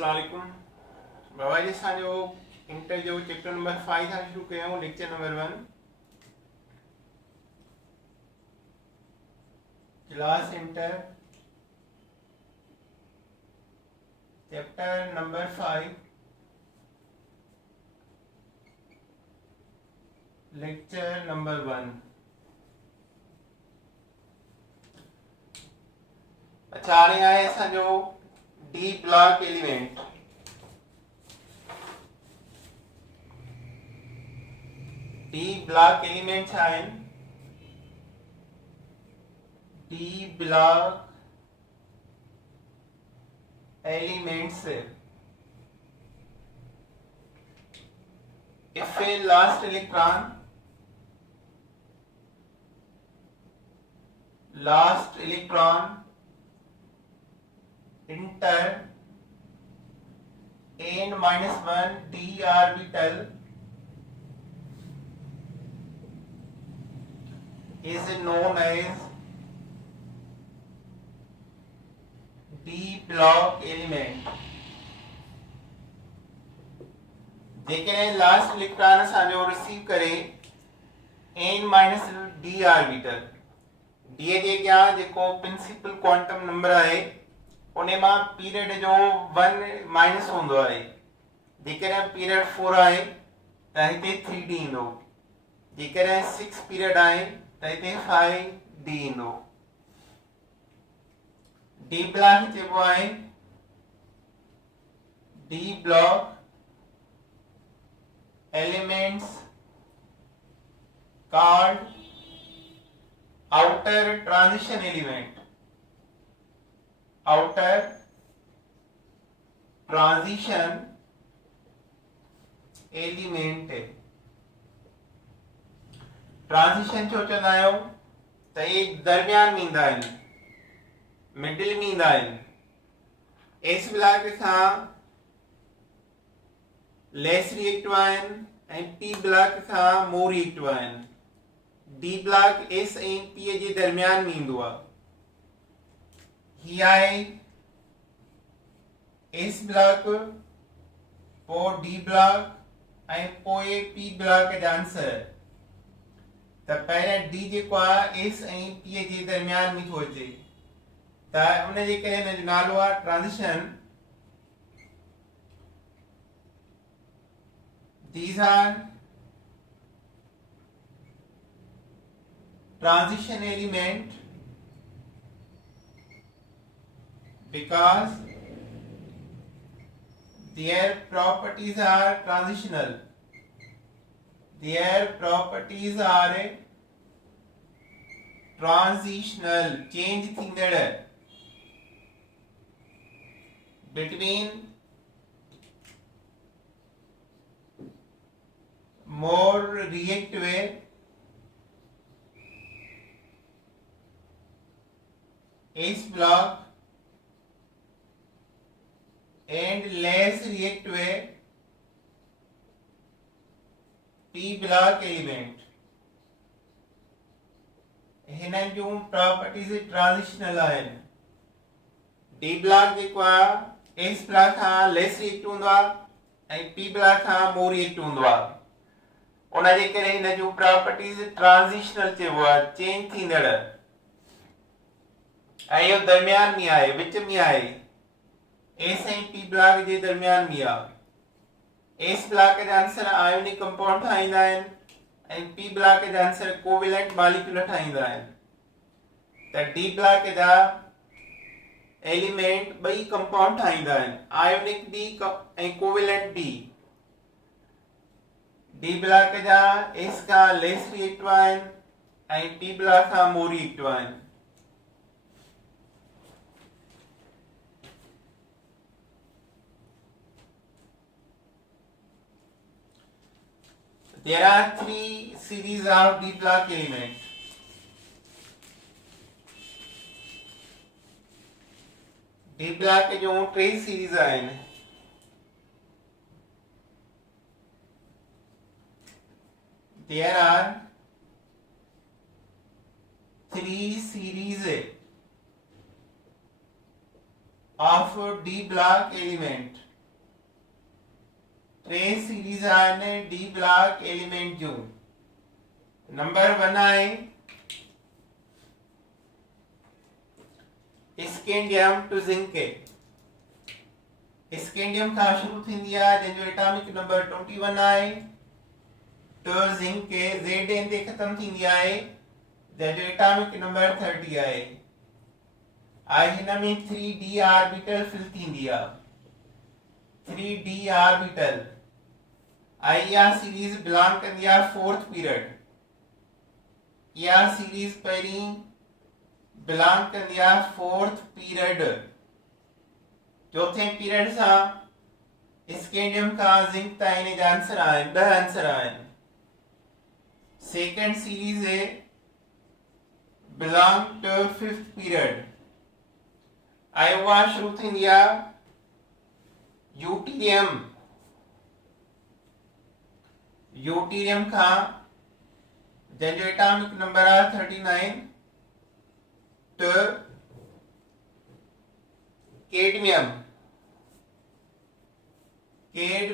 अस्सलाम वालेकुम। बाबा जी असांजो इंटर जो चैप्टर नंबर 5 सां शुरू कयूं, lecture number 1 class inter chapter number 5 lecture number 1। अच्छा हाणे आहे असांजो D block element. D block element छा आहिनि? D block elements if a last electron enter n-1 d orbital is known as d block element। जेकॾहिं last electron असांजो receive करे n-d orbital, d जे अॻियां जेको प्रिंसिपल क्वांटम नंबर आहे उन मां पीरियड जो 1 हूंदो आहे। जेकॾहिं पीरियड 4 आहे त हिते 3d ईंदो, जेकॾहिं 6 पीरियड आहे त हिते 5d ईंदो। डी ब्लॉक चइबो आहे D block elements called outer transition element। outer transition element transition छो चवंदा आहियूं त ये दरमियान में ईंदा आहिनि, मिडिल में ईंदा आहिनि। एस ब्लॉक खां लेस रिएक्टिव आहिनि ऐं पी ब्लॉक खां मोर रिएक्टिव आहिनि। डी ब्लॉक एस ऐं पी जे दरमियान में ईंदो आहे। ही आहे एस ब्लॉक, पोइ डी ब्लॉक ऐं पोइ पी ब्लॉक जा आंसर। त पहिरियों डी जेको आहे एस ऐं पी जे दरमियान में थो अचे, त उन जे करे हिन जो नालो आहे transition. These are transition element because their properties are transitional। Their properties are transitional, change thingada between more reactive S block and less reactive P block element। हिननि जूं प्रॉपर्टीज़ ट्रांजिशनल आहिनि। डी ब्लॉक जेको आहे S block खां less reactive हूंदो आहे ऐं P block खां more reactive हूंदो आहे। उन जे करे हिन जूं प्रॉपर्टीज़ ट्रांजिशनल चइबो आहे, चेंज थींदड़। ऐं इहो दरमियान में आहे, विच में आहे, एस ऐं पी ब्लॉक जे दरमियान में आहे। एस ब्लॉक जा आंसर आयोनिक कंपाउंड ठाहींदा आहिनि ऐं पी ब्लॉक जा आंसर कोवेलेंट मॉलिक्यूल ठाहींदा आहिनि। त डी ब्लॉक जा एलिमेंट ॿई कंपाउंड ठाहींदा आहिनि, आयोनिक डी ऐं कोवेलेंट डी। डी ब्लॉक जा एस खां लेस रिएक्टिव आहिनि ऐं पी ब्लॉक खां मोर रिएक्टिव आहिनि। There are 3 series of D block elements। D block जो 3 सीरीज आहिनि। There are 3 series of D block element। टे सीरीज आहिनि D block element जूं। Number 1 आहे स्कैंडियम टू जिंक। स्कैंडियम खां शुरू थींदी आहे जंहिंजो एटॉमिक नंबर 21 आहे। टू जिंक ज़ेड ते ख़तम थींदी आहे जंहिंजो एटॉमिक नंबर 30 आहे। हिन में 3d ऑर्बिटल फिल थींदी आहे। 3d ऑर्बिटल इहा सीरीज बिलोंग कंदी आहे 4th पीरियड। इहा सीरीज पहिरीं बिलोंग कंदी आहे 4th पीरियड। चौथे पीरियड सां स्कैंडियम खां जिंक ताईं हिन जा आंसर आहिनि 10 आंसर आहिनि। Second series belong to 5th period. उहा शुरू थींदी आहे यूटीरियम खां जंहिंजो एटॉमिक नंबर आहे 39 टू कैडमियम 48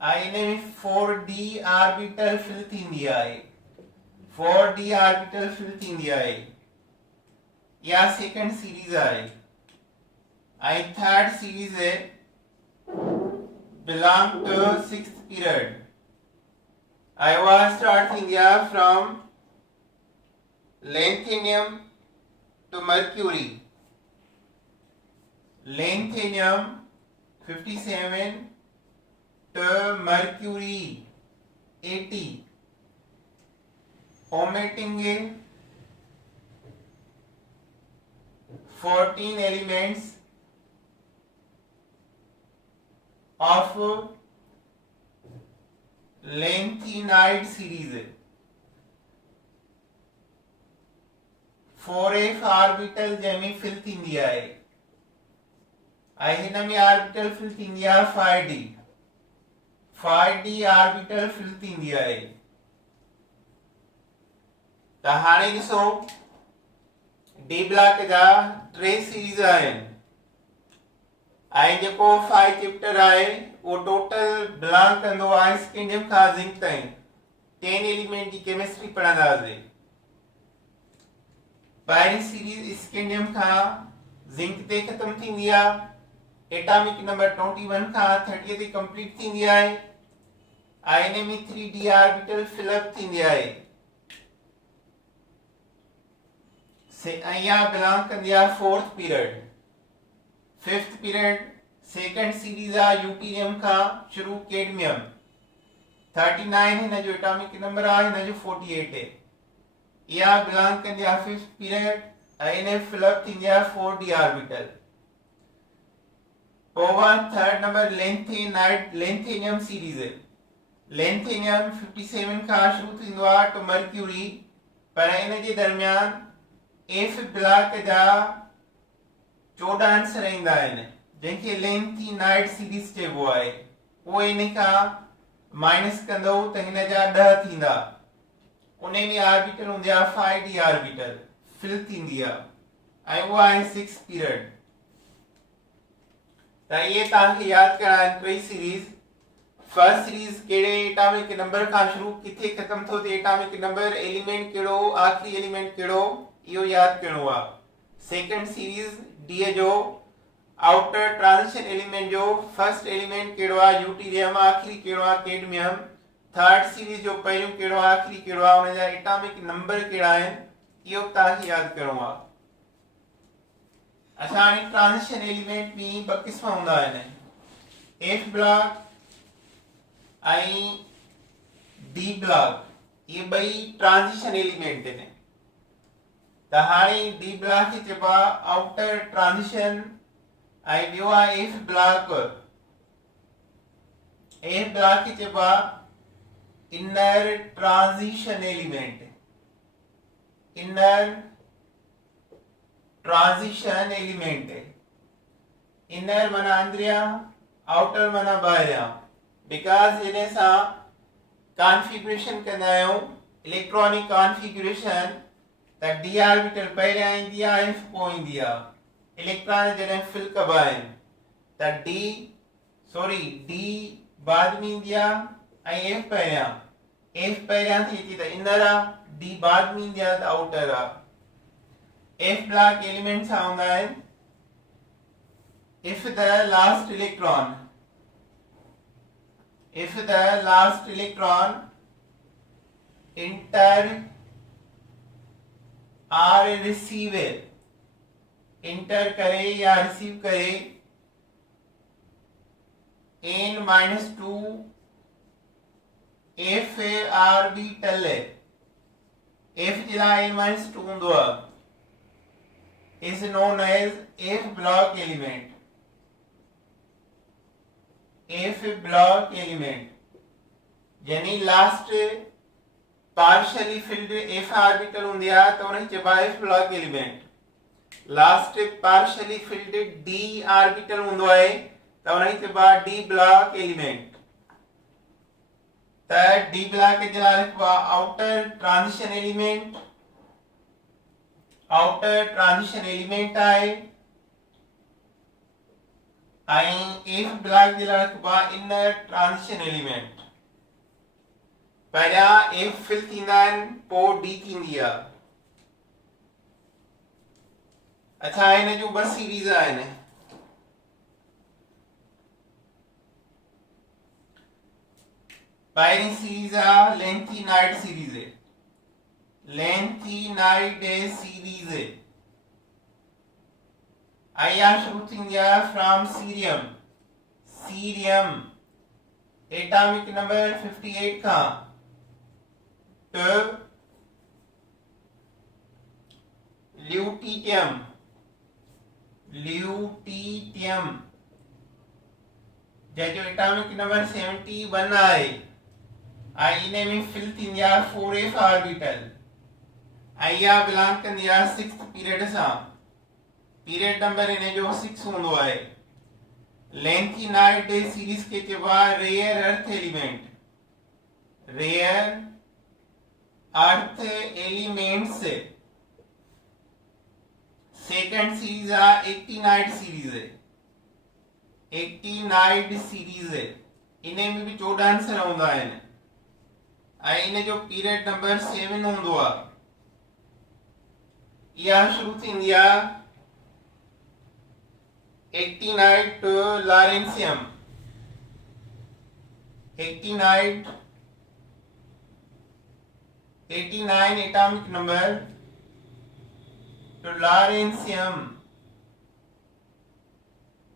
हिन में 4d ऑर्बिटल फिल थींदी आहे। 4d ऑर्बिटल फिल थींदी आहे। इहा सेकेंड सीरीज आहे। Third series belong to 6th period. उहा स्टार्ट थींदी आहे from lanthanum to mercury. Lanthanum 57 to mercury 80। omitting 14 elements of lanthanide series। 4f orbital जंहिंमें फिल थींदी आहे। हिन में ऑर्बिटल फिल थींदी आहे 5d। 5d ऑर्बिटल फिल थींदी आहे। त हाणे ॾिसो डी ब्लॉक जा 3 सीरीज आहिनि। जेको 5 चैप्टर आहे उहो टोटल बिलोंग कंदो आहे स्कैंडियम खां जिंक ताईं। 10 एलिमेंट जी केमिस्ट्री पढ़ंदासीं। पहिरीं सीरीज स्कैंडियम खां जिंक ते ख़तम थींदी आहे। एटॉमिक नंबर 21 खां 30 ते कंप्लीट थींदी आहे। हिन में 3d ऑर्बिटल फिलअप थींदी आहे। इहा बिलोंग कंदी आहे 4th period. 5th period second series आहे यूटीरियम खां शुरू कैडमियम 39 हिन जो एटॉमिक नंबर आहे। हिन जो 48 इहा बिलोंग कंदी आहे 5th पीरियड। हिन फिलअप थींदी आहे 4d ऑर्बिटल। पोइ थर्ड नंबर लैंथेनियम सीरीज। लैंथेनियम 57 खां शुरू थींदो आहे टू मर्क्यूरी। पर हिन जे दरमियान एफ ब्लॉक जा 14 आंसर ईंदा आहिनि जंहिंखे लैंथेनाइड सीरीज चइबो आहे। उहो इन खां माइनस कंदो त हिन जा 10 थींदा। उन में ऑर्बिटल हूंदी आहे 5d ऑर्बिटल फिल थींदी आहे। उहा आहे 6th पीरियड। त इहे तव्हांखे यादि करणा आहिनि 3 सीरीज। फर्स्ट सीरीज कहिड़े एटॉमिक नंबर खां शुरू किथे ख़तम थो थिए, एटॉमिक नंबर एलिमेंट कहिड़ो, आख़िरी एलिमेंट कहिड़ो, इहो यादि करिणो आहे। सेकेंड सीरीज डी जो आउटर ट्रांजिशन एलिमेंट जो फर्स्ट एलिमेंट कहिड़ो आहे यूटीरियम, आख़िरी कहिड़ो आहे कैडमियम। थर्ड सीरीज जो पहिरियों कहिड़ो आहे, आख़िरी कहिड़ो आहे, उन जा एटॉमिक नंबर कहिड़ा आहिनि, इहो तव्हांखे यादि करिणो आहे। अच्छा, हाणे ट्रांजिशन एलिमेंट में 2 क़िस्म हूंदा आहिनि, एफ ब्लॉक ऐं डी ब्लॉक। ये ॿई ट्रांजिशन एलिमेंट आहिनि। त हाणे डी ब्लॉक खे चइबो आहे आउटर ट्रांजिशन ऐं ॿियो आहे एफ ब्लॉक। एफ ब्लॉक खे चइबो आहे inner transition element. Inner transition element. Inner माना अंदरिया, आउटर माना ॿाहिरियां। बिकॉज हिन सां कॉन्फ़िगरेशन कंदा आहियूं इलेक्ट्रॉनिक कॉन्फ़िगरेशन, त डी ऑर्बिटल पहिरियां ईंदी आहे, एफ पोइ ईंदी आहे। इलेक्ट्रॉन जॾहिं फिल कबा आहिनि त डी सॉरी डी बाद में इंदिया आई एफ पहिरियां, एफ पहिरियां थी अचे त इनर आ, डी बाद में इंदिया त आउटर आ। एफ ब्लॉक एलिमेंट छा हूंदा आहिनि? if the last electron enter or receive, enter करे या रिसीव करे n-2 f ऑर्बिटल, f जे लाइ n-2 हूंदो आहे, is known as f block element, f block element, यानी last partially field f orbital हूंदी आहे त उनखे चइबो आहे f block element। Last partially field d orbital हूंदो आहे त उनखे चइबो आहे d block element। त d block जे लाइ लिखबो आहे outer transition element, outer transition element आहे, ऐं एफ ब्लॉक जे लाइ लिखबो आहे इनर ट्रांजिशन एलिमेंट। पहिरियां एफ फिल थींदा आहिनि, पोइ डी थींदी आहे। अच्छा, हिन जूं ॿ सीरीज़ आहिनि। पहिरीं सीरीज़ आहे लेंथीनाइड सीरीज़, लेंथीनाइड सीरीज़ आया शुरू थींदी आहे from cerium, cerium atomic number 58 खां टू ल्यूटीनियम, ल्यूटीनियम जंहिंजो एटॉमिक नंबर 71 आहे, ऐं इन में फिल थींदी आहे 4f ऑर्बिटल, ऐं इहा बिलोंग कंदी आहे 6th पीरियड सां। पीरियड नंबर इन जो 6 हूंदो आहे। लेंथीनाइड सीरीज के चइबो आहे rare earth element, rare earth elements. Second series आहे एक्टिनाइड सीरीज, एक्टिनाइड सीरीज इन में भी 14 आंसर हूंदा आहिनि, ऐं इन जो पीरियड नंबर 7 हूंदो आहे। इहा शुरू थींदी आहे actinide to lawrencium, actinide 89 atomic number to lawrencium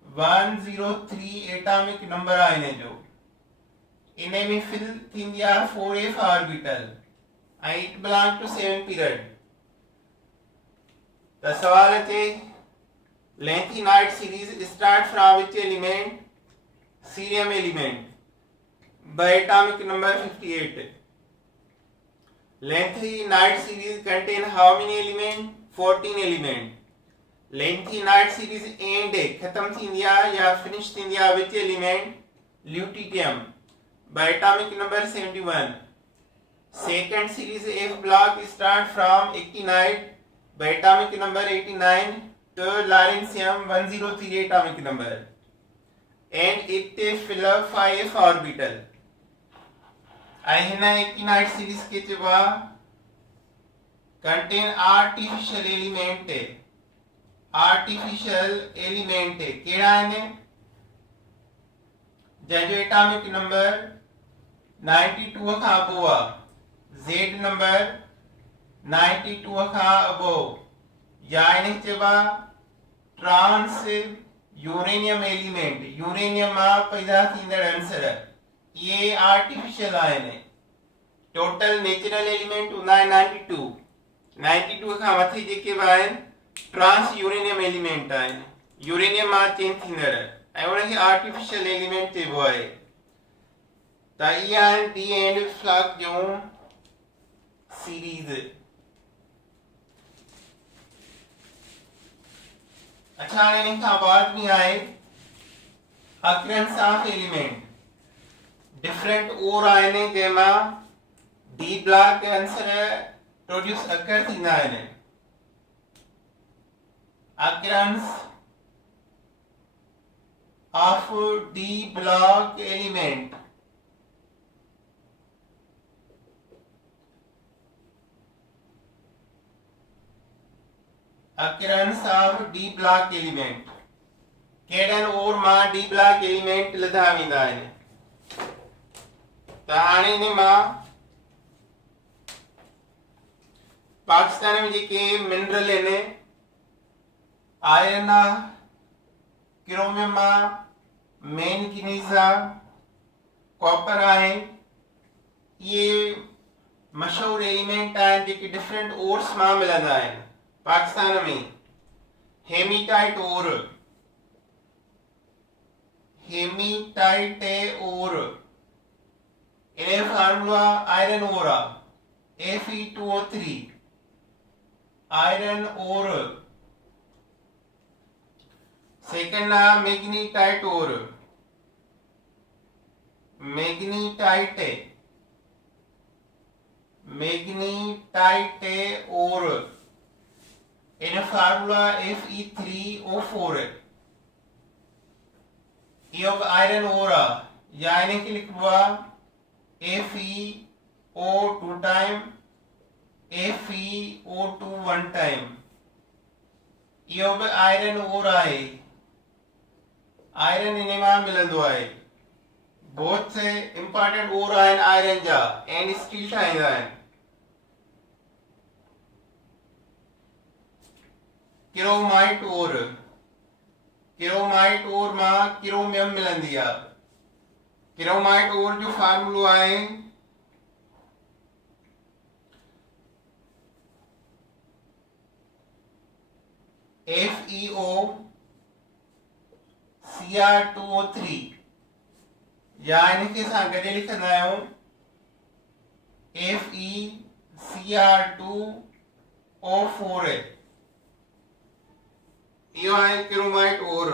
103 atomic number आहे इन जो। इन में फिल थींदी आहे 4f ऑर्बिटल, ऐं इट बिलोंग टू 7 पीरियड। त सवाल अचे lanthanide series start from which element? Cerium element by atomic number 58. Lengthy-night series contain how many elements? 14 elements. Lengthy-night series end खत्म थींदी आहे या फिनिश थींदी आहे which element? Lutetium by atomic number 71. Second series F block start from actinide by atomic number 89 to lawrencium 103 atomic number, and it fill up 5 orbital. हिन actinide series के चइबो आहे contain artificial element, artificial element कहिड़ा आहिनि? जंहिंजो atomic number 92 खां अबो आहे, Z number 92 खां अबो, या इनखे चइबो आहे ट्रांस यूरेनियम एलिमेंट, यूरेनियम मां पैदा थींदड़ अंसर, ये आर्टिफिशियल आहिनि। टोटल नेचुरल एलिमेंट हूंदा आहिनि 92, 92 खां मथे जेके बि आहिनि ट्रांस यूरेनियम एलिमेंट आहिनि, यूरेनियम मां चेंज थींदड़, ऐं उनखे आर्टिफिशियल एलिमेंट चइबो आहे। त इहे आहिनि डी एंड फ्लॉक जूं सीरीज। अच्छा, हाणे इन खां बाद में आहे अकरेंस ऑफ एलिमेंट। डिफरेंट और आहिनि जंहिंमां डी ब्लॉक आंसर प्रोड्यूस अकर थींदा आहिनि। Occurrence of d block element. Occurrence of d block element. केडन और मां d block element लधा वेंदा आहिनि। त हाणे इन मां पाकिस्तान में जेके मिनरल आहिनि, आयरन आहे, क्रोमियम आहे, मैंगनीज आहे, कॉपर आहे, ये मशहूर एलिमेंट आहिनि जेके डिफरेंट ओर्स मां मिलंदा आहिनि पाकिस्तान में। हेमीटाइट ओर, हेमीटाइट ओर, इनजो फार्मूला आयरन ओर आहे, Fe2O3 आयरन ओर। सेकंड आहे मैग्नीटाइट ओर, मैग्नीटाइट ओर, इन फार्मूला Fe3O4। यो आयरन ओर आहे, या इनके लिखबो आहे FeO2 टाइम, FeO2 1 टाइम। यो भी आयरन ओर आहे, आयरन इन मां मिलंदो आहे। बहुत से इंपॉर्टेंट ओर आहिनि आयरन जा, एंड स्टील ठाहींदा आहिनि। क्रोमाइट ओर, क्रोमाइट ओर मां क्रोमियम मिलंदी आहे। क्रोमाइट ओर जो फार्मूलो आहे FeO Cr2O3, या इनके सां गॾु लिखंदा आहियूं FeCr2O4। इहो आहे क्रोमाइट ओर।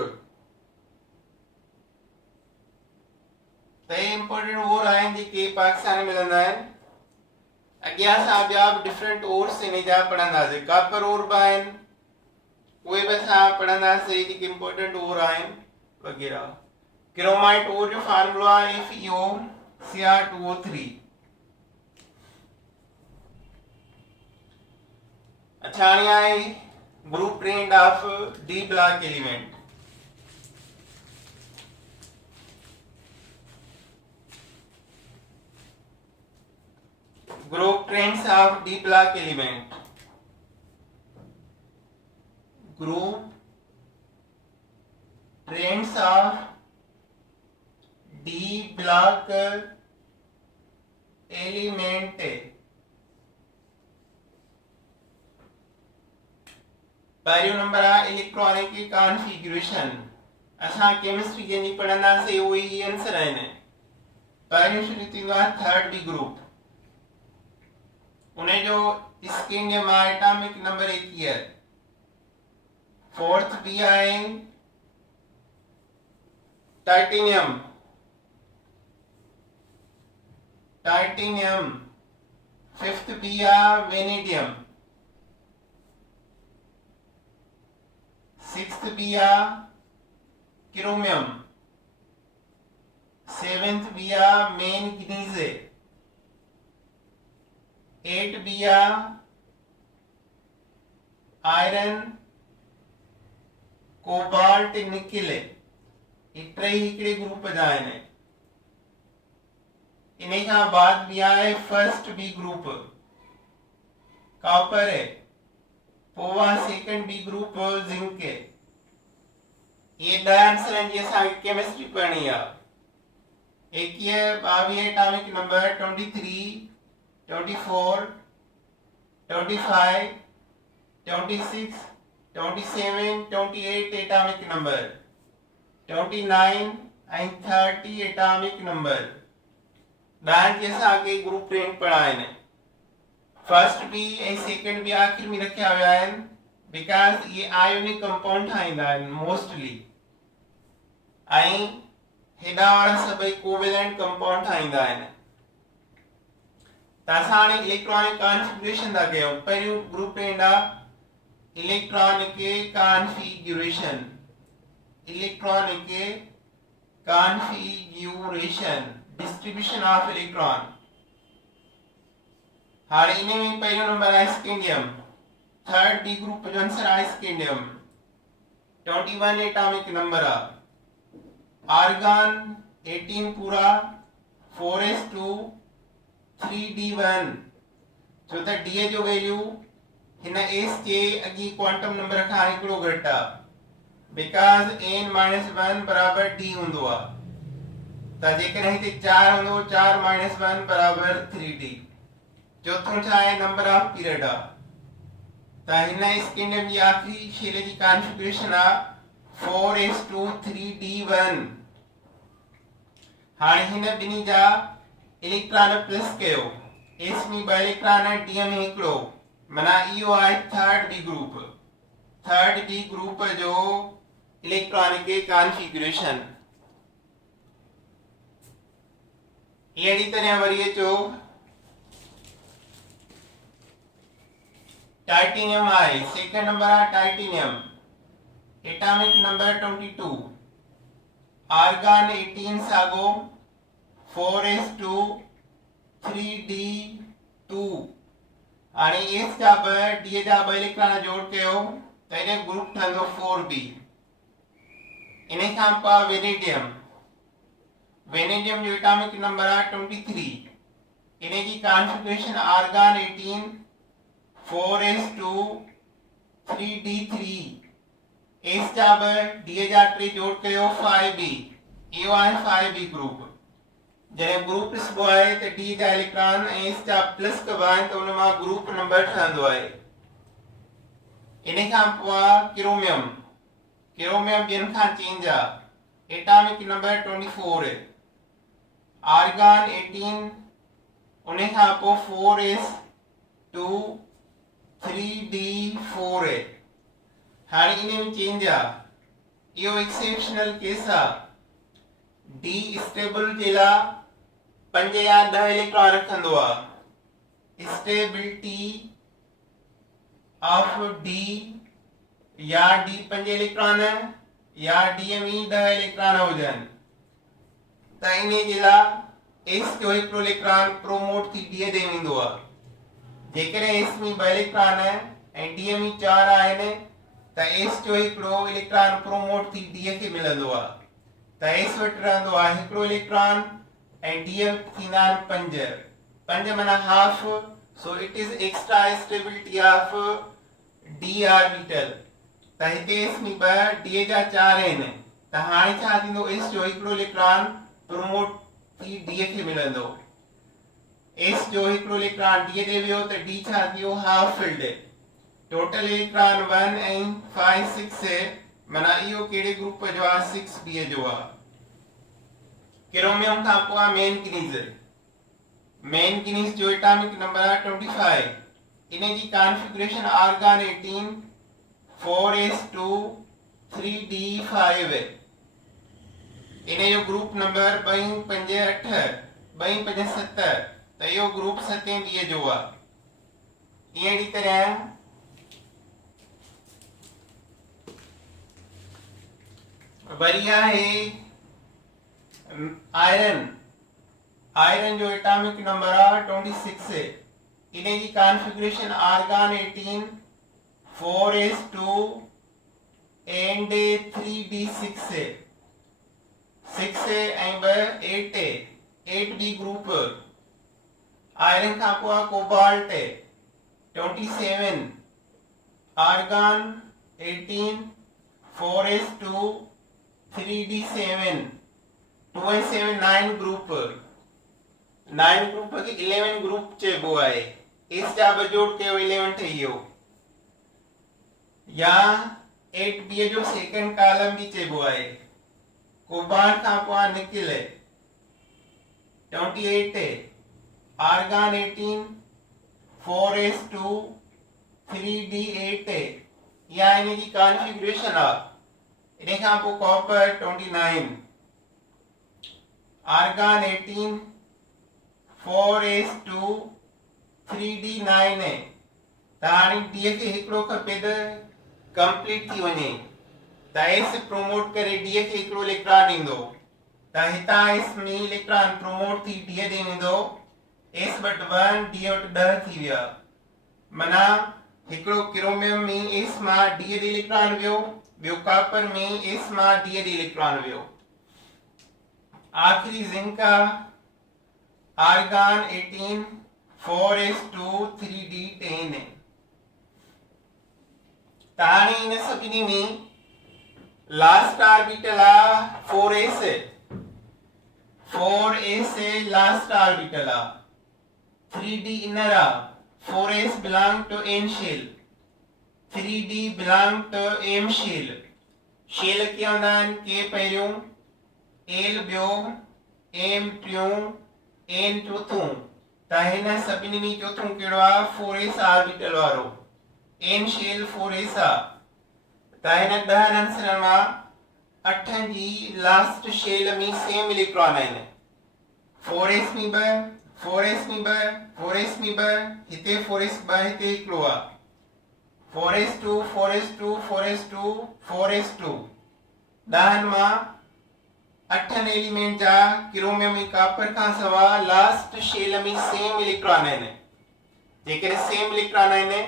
त इंपॉर्टेंट ओर आहिनि जेके पाकिस्तान में मिलंदा आहिनि। अॻियां असां ॿिया बि डिफरेंट ओर्स इन जा पढ़ंदासीं। कॉपर ओर बि आहिनि, उहे बि असां पढ़ंदासीं, जेके इंपॉर्टेंट ओर आहिनि वग़ैरह। क्रोमाइट ओर जो फार्मूला आहे FeCr2O3। अच्छा, हाणे आहे group trend of D block element. Group trends of D block element. Group trends of D block element. पहिरियों नंबर आहे इलेक्ट्रॉनिक कॉन्फ़िगरेशन। असां केमिस्ट्री जंहिंजी पढ़ंदासीं उहे ई आंसर आहिनि। पहिरियों शुरू थींदो आहे थर्ड बी ग्रुप, उन जो स्कैंडियम आहे एटॉमिक नंबर 21। फोर्थ बी आहे टाइटेनियम, टाइटेनियम। फिफ्थ बी आहे वेनेडियम। सिक्स्थ बी आहे क्रोमियम। सेवेंथ बी आहे मैंगनीज। एट बी आहे आयरन, कोबाल्ट, निकिल। टे हिकिड़े ग्रुप जा आहिनि। इन खां बाद बि आहे फर्स्ट बी ग्रुप, कॉपर। पोइ आहे सेकंड बी ग्रुप, जिंक। ये 10 आंसर आहिनि जी असांखे केमिस्ट्री पढ़णी आहे। 21, 22 atomic number, 23, 24, 25, 26, 27, 28 atomic number, 29 and 30 atomic number. 10 के असांखे ग्रुप ट्रेंड पढ़ा आहिनि। फर्स्ट बी ऐं सेकंड बी आखिर में रखिया विया आहिनि, बिकॉज ये आयोनिक कंपाउंड ठाहींदा आहिनि मोस्टली, ऐं हेॾा वारा सभई कोवेलेंट कंपाउंड ठाहींदा आहिनि। त असां हाणे इलेक्ट्रॉनिक कॉन्फ़िगरेशन था कयूं। पहिरियों ग्रुप ट्रेंड आहे electronic configuration. Electronic configuration distribution of electron. हाणे इन में पहलो नंबर आहे स्कैंडियम, थर्ड बी ग्रुप जो आंसर आहे स्कैंडियम, 21 एटॉमिक नंबर आहे। आर्गन 18 पूरा, 4s2 3d1, छो त d जो वैल्यू हिन s जे अॻी क्वांटम नंबर खां हिकिड़ो घटि आहे, बिकॉज़ n-1 बराबर d हूंदो आहे, त जेकॾहिं हिते 4 हूंदो, 4 - 1 बराबर 3d। चौथों छा आहे नंबर ऑफ पीरियड आहे, त हिन स्कैंडियम जी आखिरी शेल जी कॉन्फ़िगरेशन आहे 4s2 3d1। हाणे हिन ॿिन्ही जा इलेक्ट्रॉन प्लस कयो, s में 2 इलेक्ट्रॉन, d में हिकिड़ो, माना इहो आहे third B group. Third B group जो इलेक्ट्रॉनिक कॉन्फ़िगरेशन अहिड़ी तरह वरी अचो टाइटेनियम आहे, सेकंड नंबर आहे टाइटेनियम, एटॉमिक नंबर 22, आर्गन 18 सागो, 4s2 3d2। हाणे s जा 2 d जा 2 इलेक्ट्रॉन जोड़ कयो त इन ग्रुप ठहंदो 4b। इन खां पोइ वेनेडियम, वेनेडियम जो एटॉमिक नंबर आहे 23, इन जी configuration argon 18 4s2 3d3, s जा 2 d जा 3 जोड़ कयो 5b, इहो आहे 5b ग्रुप। जॾहिं ग्रुप ॾिसबो आहे त d जा इलेक्ट्रॉन ऐं s जा प्लस कबा आहिनि त उन मां ग्रुप नंबर ठहंदो आहे। इन खां पोइ क्रोमियम, क्रोमियम जिन खां चेंज आहे, एटॉमिक नंबर 24, आर्गन 18, उन खां पोइ 4s2 3d4। हाणे इन में चेंज आहे, इहो एक्सेप्शनल केस आहे, d स्टेबल जे लाइ 5 या 10 इलेक्ट्रॉन रखंदो आहे। स्टेबिलिटी ऑफ d या d 5 इलेक्ट्रॉन या d में 10 इलेक्ट्रॉन हुजनि त इन जे लाइ s जो हिकिड़ो इलेक्ट्रॉन प्रोमोट थी d ॾे वेंदो आहे। जेकॾहिं s में 2 इलेक्ट्रॉन ऐं d में 4 आहिनि त s जो हिकिड़ो इलेक्ट्रॉन प्रोमोट थी d खे मिलंदो आहे, त s वटि रहंदो आहे हिकिड़ो इलेक्ट्रॉन ऐं d थींदा आहिनि 5 माना half, so it is extra stability of d orbital. त हिते s में 2 d जा 4 आहिनि, त हाणे छा थींदो, s जो हिकिड़ो इलेक्ट्रॉन प्रोमोट थी d खे मिलंदो, s जो हिकिड़ो इलेक्ट्रॉन d ॾे वियो त d छा थियो, हाफ फिल्ड। टोटल इलेक्ट्रॉन 1 ऐं 5 6, माना इहो कहिड़े ग्रुप जो आहे, 6b जो आहे। क्रोमियम खां पोइ मैंगनीज, मैंगनीज जो एटॉमिक नंबर आहे 25, इन जी कॉन्फ़िगरेशन आर्गन 18 4s2 3d5, इन जो ग्रुप नंबर 2 5 8 2 5 7, त इहो ग्रुप 7 जो आहे। अहिड़ी तरह वरी आहे आयरन, आयरन जो एटॉमिक नंबर आहे 26, इन जी configuration argon 18 4s2 and 3d6, 6 ऐं 2 8, 8b ग्रुप। आयरन खां पोइ cobalt 27, argon 18 4s2 3d7, 2 and 7 9 group. 9 group खे 11 ग्रुप चइबो आहे, s जा 2 जोड़ कयो 11 ठही वियो, या 8b जो सेकंड कॉलम भी चइबो आहे। कोबाल्ट खां पोइ निकिल 28, आर्गन 18 4s2 3d8, या इन जी कॉन्फ़िगरेशन आहे। इन खां पोइ कॉपर 29, आर्गन 18 4s2 3d9, त हाणे d खे हिकिड़ो खपे त कंप्लीट थी वञे, त s प्रोमोट करे d खे हिकिड़ो इलेक्ट्रॉन ॾींदो, त हितां s में इलेक्ट्रॉन प्रोमोट थी d ॾे वेंदो s बट 1 d वटि 10 थी विया माना हिकिड़ो क्रोमियम में s मां d ॾे इलेक्ट्रॉन वियो ॿियो कॉपर में s मां d ॾे इलेक्ट्रॉन वियो आखिरी जिंक आर्गन 18 4s2 3d10 ताणी इन सभिनी में लास्ट ऑर्बिटल आ 4s 4s लास्ट ऑर्बिटल आ 3d इनर आ 4s belong to n shell 3d belong to m shell shell क्या होंदा आहिनि के पहिरियों l ॿियो m टियों n चोथों त हिन सभिनी में चोथों कहिड़ो आहे 4s ऑर्बिटल वारो n shell 4s आ त हिन 10 आंसरनि मां 8 जी लास्ट शेल में सेम इलेक्ट्रॉन आहिनि 4s में 2 4s में 2 4s में 2 हिते 4s 2 हिते हिकिड़ो आहे 4s2 4s2 4s2 4s2 10 मां 8 एलिमेंट जा क्रोमियम ऐं कॉपर खां सवाइ लास्ट शेल में सेम इलेक्ट्रॉन आहिनि जेकॾहिं सेम इलेक्ट्रॉन आहिनि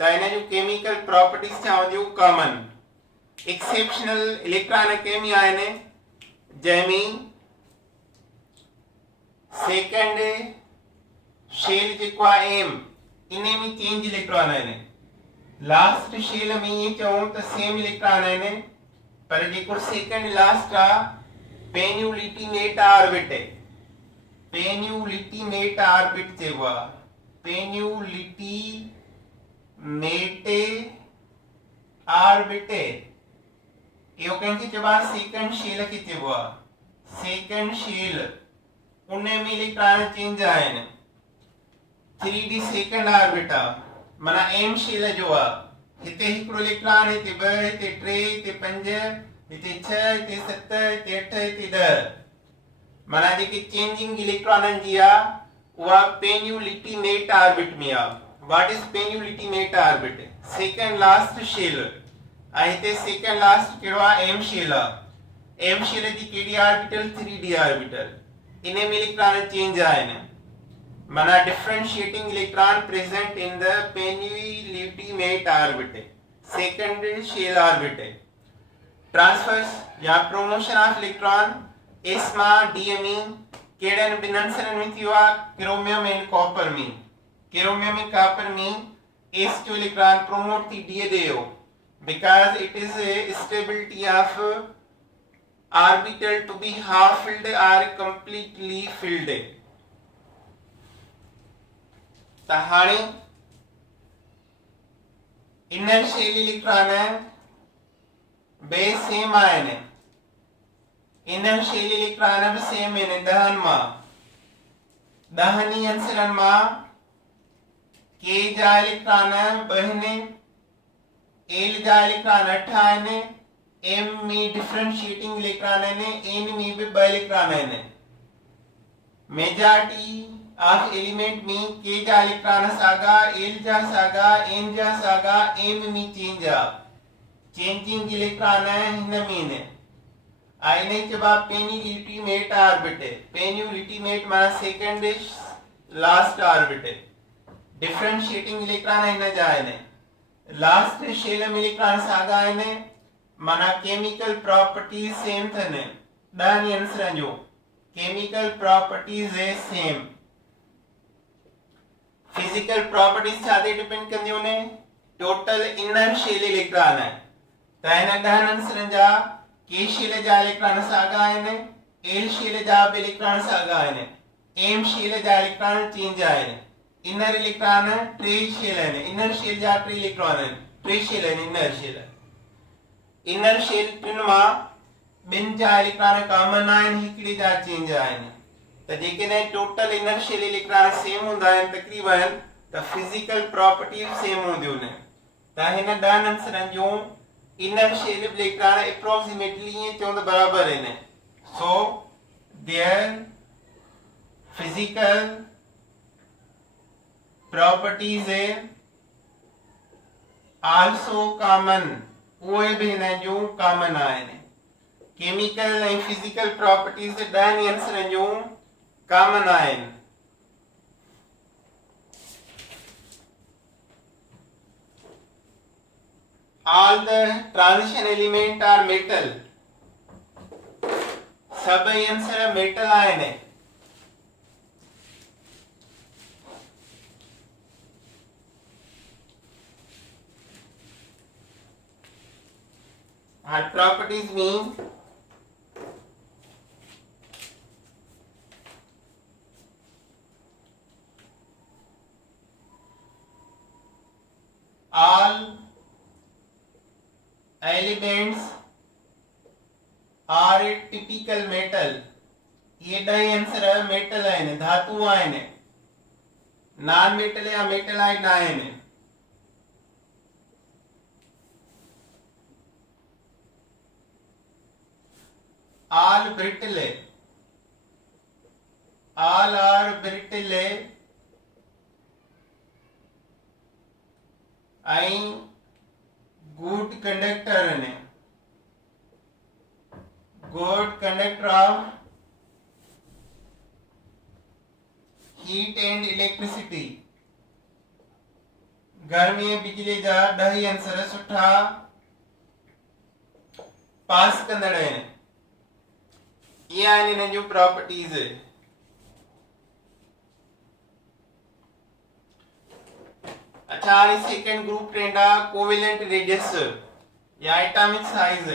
त हिन जूं केमिकल प्रॉपर्टीज़ छा हूंदियूं कॉमन एक्सेप्शनल इलेक्ट्रॉन केमी आहिनि जंहिंमें सेकंड शेल जेको आहे एम इन में चेंज इलेक्ट्रॉन आहिनि लास्ट शेल में ये चऊं त सेम इलेक्ट्रॉन आहिनि पर जेको सेकंड लास्ट आहे पेन्यूलिटिमेट ऑर्बिट चइबो आहे पेन्यूलिटिमेट ऑर्बिट इहो कंहिंखे चइबो आहे सेकंड शेल खे चइबो आहे सेकंड शेल उन में इलेक्ट्रॉन चेंज आहिनि 3d सेकंड ऑर्बिट आहे माना m शेल जो आहे हिते हिकिड़ो इलेक्ट्रॉन हिते 2 हिते 3 हिते 5 हिते 6 हिते 7 हिते 8 हिते 10 माना जेके चेंजिंग इलेक्ट्रॉननि जी आहे उहा पेन्यूलिटिमेट ऑर्बिट में आहे what is penultimate orbit second last shell ऐं हिते सेकंड लास्ट कहिड़ो आहे m शेल आहे m शेल जी कहिड़ी ऑर्बिटल 3d ऑर्बिटल इन में इलेक्ट्रॉन चेंज आहिनि माना differentiating electron present in the penultimate orbit second shell orbit transfers या प्रोमोशन ऑफ इलेक्ट्रॉन s मां d में कहिड़नि ॿिनि आंसरनि में थियो आहे क्रोमियम ऐं कॉपर में क्रोमियम ऐं कॉपर में s जो इलेक्ट्रॉन प्रोमोट थी d ॾे वियो because it is a stability of orbital to be half filled or completely filled त हाणे इनर शेल इलेक्ट्रॉन बे सेम आहिनि इनर शेल इलेक्ट्रॉन बि सेम आहिनि 10 मां 10 आंसरनि मां k जा इलेक्ट्रॉन 2 आहिनि l जा इलेक्ट्रॉन 8 आहिनि m में डिफरेंशिएटिंग इलेक्ट्रॉन आहिनि n में भी 2 इलेक्ट्रॉन आहिनि मेजॉरिटी ऑफ एलिमेंट में k जा इलेक्ट्रॉन सागा l जा सागा n जा सागा m में चेंज आ चेंजिंग इलेक्ट्रॉन हिन में ने आइने के बाद पेन्यूलिटिमेट ऑर्बिट पेन्यूलिटिमेट माना second last orbit differentiating electron हिन जा आहिनि लास्ट शेल में इलेक्ट्रॉन सागा आहिनि माना केमिकल प्रॉपर्टीज सेम अथनि 10 आंसरनि जो chemical properties same physical properties छा ते डिपेंड कंदियूं आहिनि टोटल इनर शेल इलेक्ट्रॉन त हिन 10 आंसरनि जा k शेल जा इलेक्ट्रॉन सागा आहिनि l शेल जा बि इलेक्ट्रॉन सागा आहिनि m शेल जा इलेक्ट्रॉन चेंज आहिनि इनर इलेक्ट्रॉन 3 शेल आहिनि इनर शेल जा 3 इलेक्ट्रॉन आहिनि 3 शेल आहिनि इनर शेल टिन मां 2 जा इलेक्ट्रॉन कॉमन आहिनि हिकिड़े जा चेंज आहिनि त जेकॾहिं total inner shell electron same हूंदा आहिनि तक़रीबन त फिजिकल प्रॉपर्टीज सेम हूंदियूं आहिनि त हिन 10 आंसरनि जूं इनर शेल इलेक्ट्रॉन एप्रोक्सीमेटली ईअं चऊं त बराबर आहिनि so their physical properties also common उहे भी हिन जूं कॉमन आहिनि केमिकल ऐं फिजिकल प्रॉपर्टीज़ ॾहनि आंसरनि जूं कॉमन आहिनि। All the transition element are metal. सभई आंसर मेटल आहिनि। Our properties mean all elements are a typical metal. ये ॾह आंसर मेटल आहिनि, धातु आहिनि, नॉन मेटल या मेटलाइट आहिनि। all brittle, all are brittle ऐं good conductor ने, good conductor of heat and electricity. गर्मी बिजली जा ॾह आंसर सुठा पास कंदड़ आहिनि। ये आहिनि हिन जूं प्रॉपर्टीज़। अच्छा, हाणे सेकंड ग्रुप ट्रेंड आहे कोवेलेंट रेडियस या atomic size.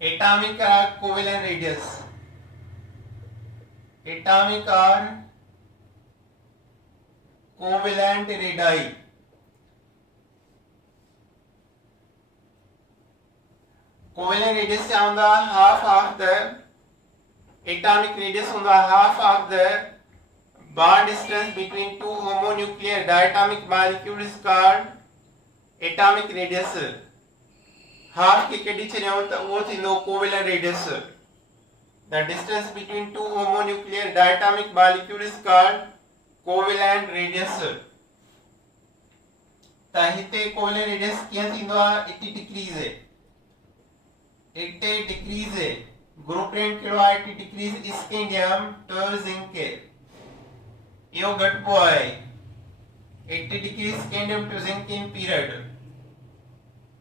Atomic covalent radius, atomic और कोवेलेंट रेडाई। कोवेलेंट रेडियस क्या होगा? Half of the atomic radius होगा half of the bond distance between two homonuclear diatomic molecules called atomic radius. Half के कढी छॾियूं त उहो थींदो covalent radius. The distance between two homonuclear diatomic molecules called covalent radius. त हिते covalent radius कीअं थींदो आहे? इट डिक्रीज है, इट डिक्रीज है। ग्रुप रेंज कहिड़ो आहे? It decrease scandium to zinc. इहो घटिबो आहे। It decrease scandium to zinc in period,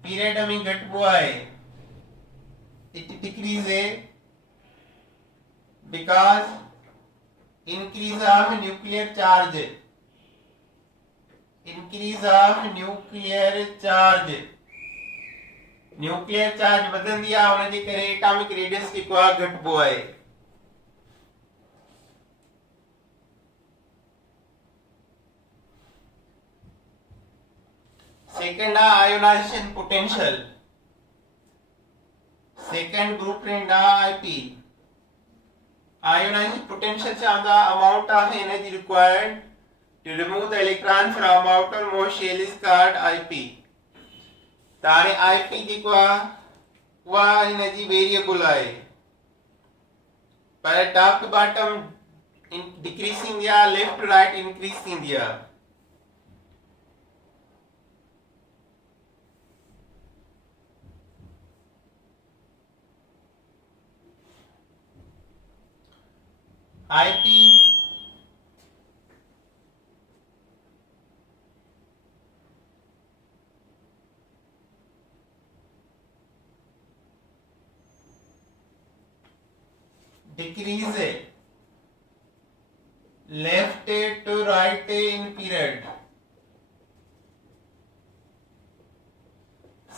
period में घटिबो आहे। इट डिक्रीज है because increase of nuclear charge, increase of nuclear charge, nuclear charge वधंदी आहे उन जे करे एटॉमिक रेडियस जेको आहे घटिबो आहे। सेकंड आहे ionization potential. Second group trend आहे IP. Ionization potential is the amount of energy required to remove the electron from outermost shell is called IP. तारे IP जेको आहे उहा energy variable आहे, पर top to bottom decreasing या left to right increase थींदी आहे। IP decrease left to right in period।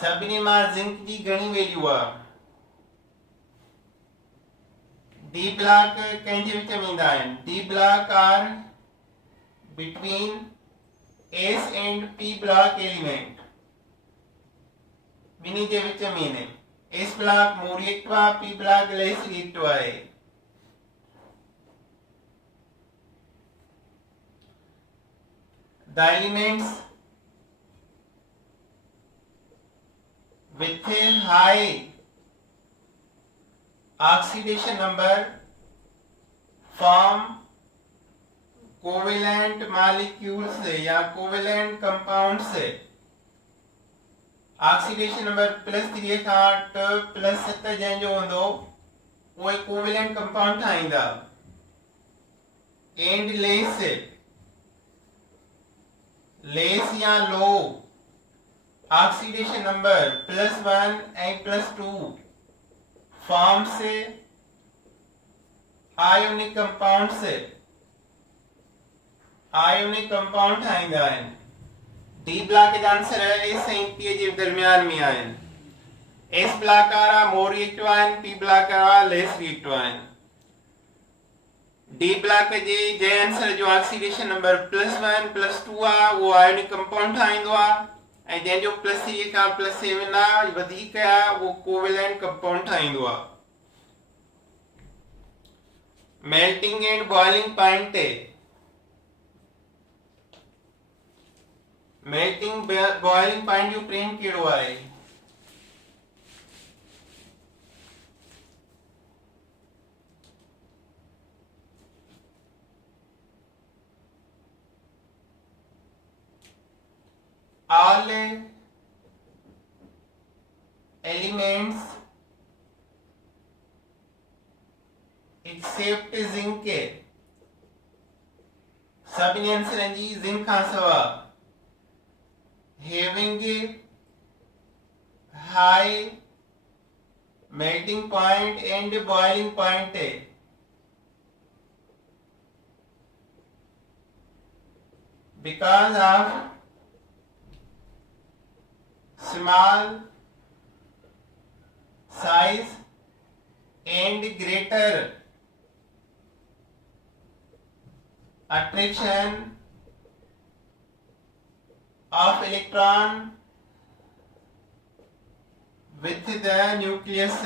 सभिनी मां जिंक जी घणी वैल्यू आहे? D block कंहिंजे विच में ईंदा आहिनि? D block are between S and P block element, ॿिन्ही जे विच में आहिनि। S block more reactive आहे, P block less reactive आहे। The elements with a high oxidation number form covalent molecules से या कोवेलेंट कंपाउंड से ऑक्सीडेशन नंबर +3 खां +7 जंहिंजो हूंदो उहे कोवेलेंट कंपाउंड ठाहींदा एंड लेस या लो ऑक्सीडेशन नंबर +1 ऐं +2 फॉर्म से आयोनिक कंपाउंड ठाहींदा आहिनि। डी ब्लॉक जा आंसर एस ऐं पी जे दरमियान में आहिनि। एस ब्लॉक वारा मोर रिएक्टिव आहिनि, पी ब्लॉक वारा लेस रिएक्टिव आहिनि। डी ब्लॉक जे जंहिं आंसर जो ऑक्सीडेशन नंबर +1 +2 आहे उहो आयोनिक कंपाउंड ठाहींदो आहे ऐं जंहिंजो +3 खां +7 आहे वधीक आहे उहो कोवेलेंट कंपाउंड ठाहींदो आहे। मेल्टिंग एंड बॉइलिंग पॉइंट ते मेल्टिंग बॉइलिंग पॉइंट जो प्रेम कहिड़ो आहे? all elements except zinc सभिनी आंसरनि जी जिंक खां सवा having high melting point and boiling point because of small size and greater attraction of electron with the nucleus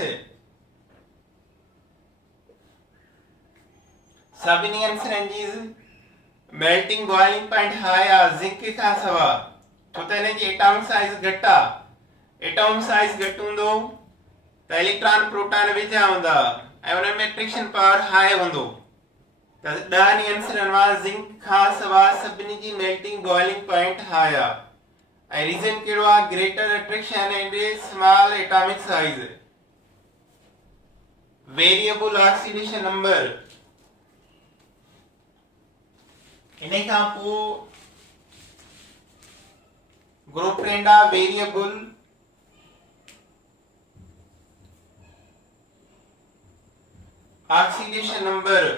सभिनी आंसरनि जी melting boiling point high आहे zinc खां सवा छो त हिन जी एटॉमिक साइज घटि आहे। एटॉमिक साइज घटि हूंदो त इलेक्ट्रॉन प्रोटॉन वेझा हूंदा ऐं उन में एट्रैक्शन पावर हाई हूंदो त 10 आंसरनि मां जिंक खां सवा सभिनी जी मेल्टिंग बॉइलिंग पॉइंट हाई आहे ऐं रीजन कहिड़ो आहे? Greater attraction and small atomic size. Variable oxidation number इन खां पोइ ग्रुप ट्रेंड आहे वेरिएबल ऑक्सीडेशन नंबर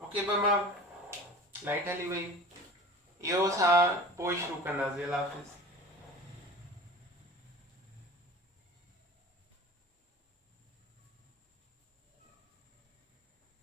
ओके मां लाइट हली वई इहो असां पोइ शुरू कंदासीं। अल्लाह हाफ़िज़।